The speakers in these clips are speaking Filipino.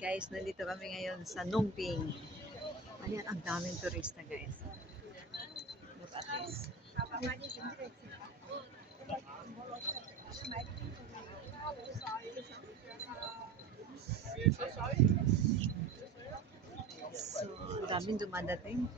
Guys, nandito kami ngayon sa Nongping. Ayan, ang daming turista guys. Look at this. So, ang daming dumadating.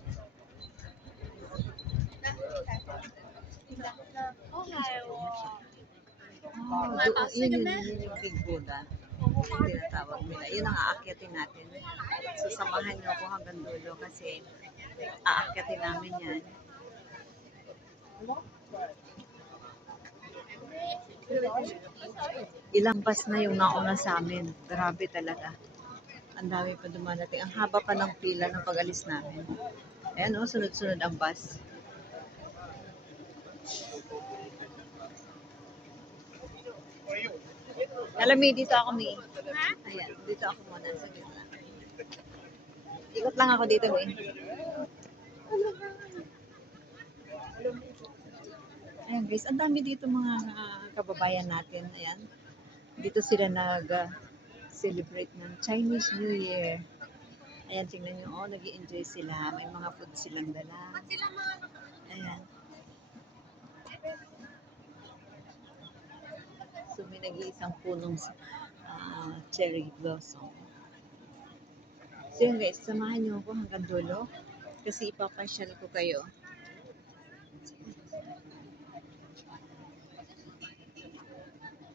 Yun yung Big Buddha. Tinatawag nila. Yun ang aakyatin natin. So, samahan niyo ako hanggang dulo kasi aakyatin namin yan. Ilang bus na yung nauna sa amin. Grabe talaga. Ang dami pa dumadating. Ang haba pa ng pila ng pag-alis namin. Ayan o, sunod-sunod ang bus. Alam mo, dito ako, May. Ayan, dito ako muna sa gitna. Ikot lang ako dito, May. Ayan guys, ang dami dito mga kababayan natin. Ayan. Dito sila nag-celebrate ng Chinese New Year. Ayan, tingnan nyo. Oh, nag-i-enjoy sila. May mga food silang dala. Ayan. So, may nag-iisang punong cherry blossom. So, yun guys, samahan nyo ako hanggang dulo. Kasi ipapasyal ko kayo.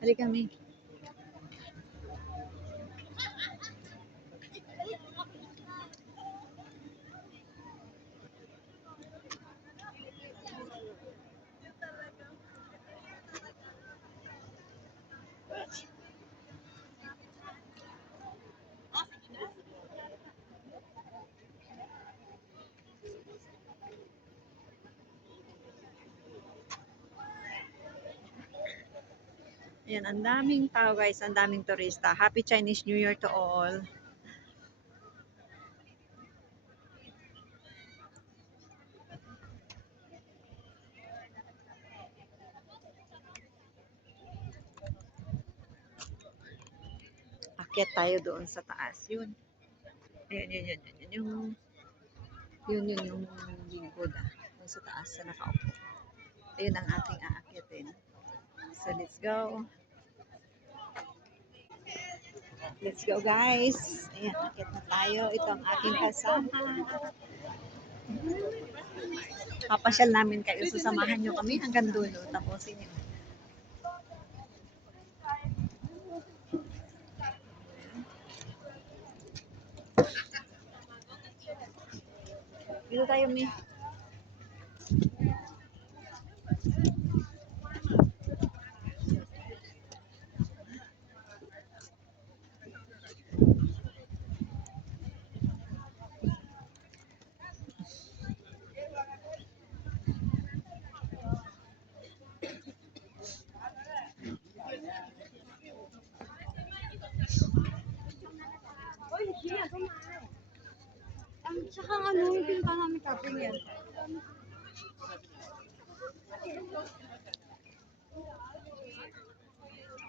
Halika kami. Ayan, ang daming tao guys, ang daming turista. Happy Chinese New Year to all. Akyat tayo doon sa taas. Yun. Ayun, yun. Yun yung Big Buddha. Doon sa taas, sa nakaupo. Ayun ang ating aakyatin. So, let's go. Let's go guys. Ayan, akyat na tayo. Ito ang ating kasama. Papasyal namin kayo. Susamahan nyo kami hanggang dulo. Tapusin nyo. Dito tayo, Mi. Tsaka ano, pinta namin kaping yan.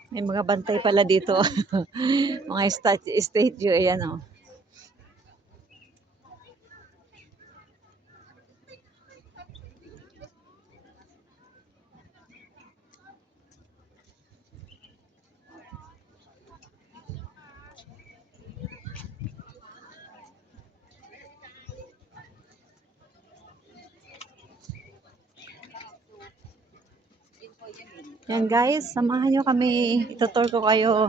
May mga bantay pala dito. Mga statue. Ayan o. Yan guys, samahan nyo kami. Itutur ko kayo.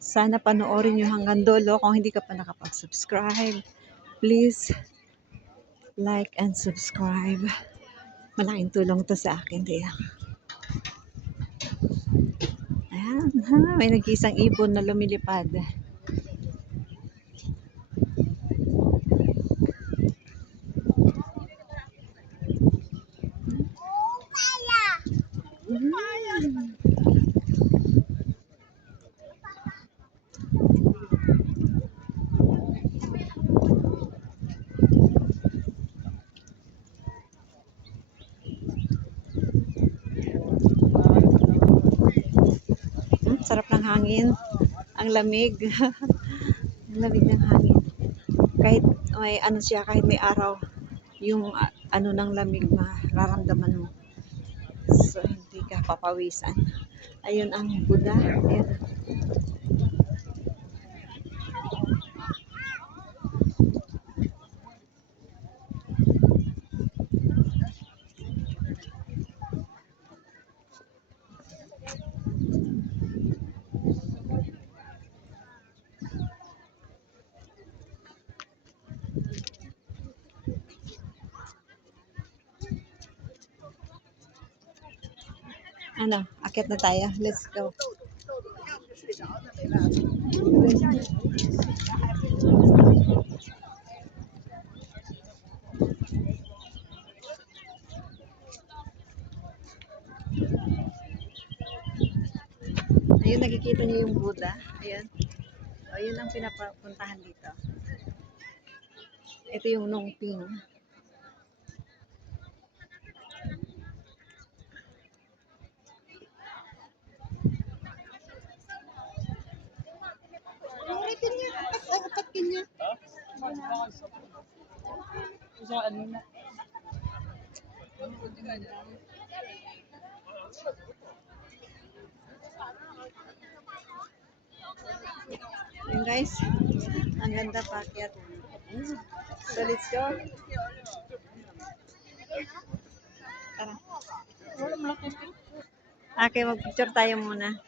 Sana panoorin nyo hanggang dulo. Kung hindi ka pa nakapag-subscribe, please like and subscribe. Malaking tulong to sa akin. Kaya. Ayan, ha, may nag-isang ibon na lumilipad. Sarap ng hangin. Ang lamig. Ang lamig ng hangin. Kahit may ano siya, kahit may araw, yung ano ng lamig mararamdaman mo. So, hindi ka papawisan. Ayun ang Buddha. Ayun. Ano, akit na tayo. Let's go. Ayun, nakikita niyo yung Buddha. Ayun. Ayun ang pinapuntahan dito. Ito yung Nongping. Ayun guys, ang ganda pakyat. So let's go. Tara. Okay, mag-picture tayo muna.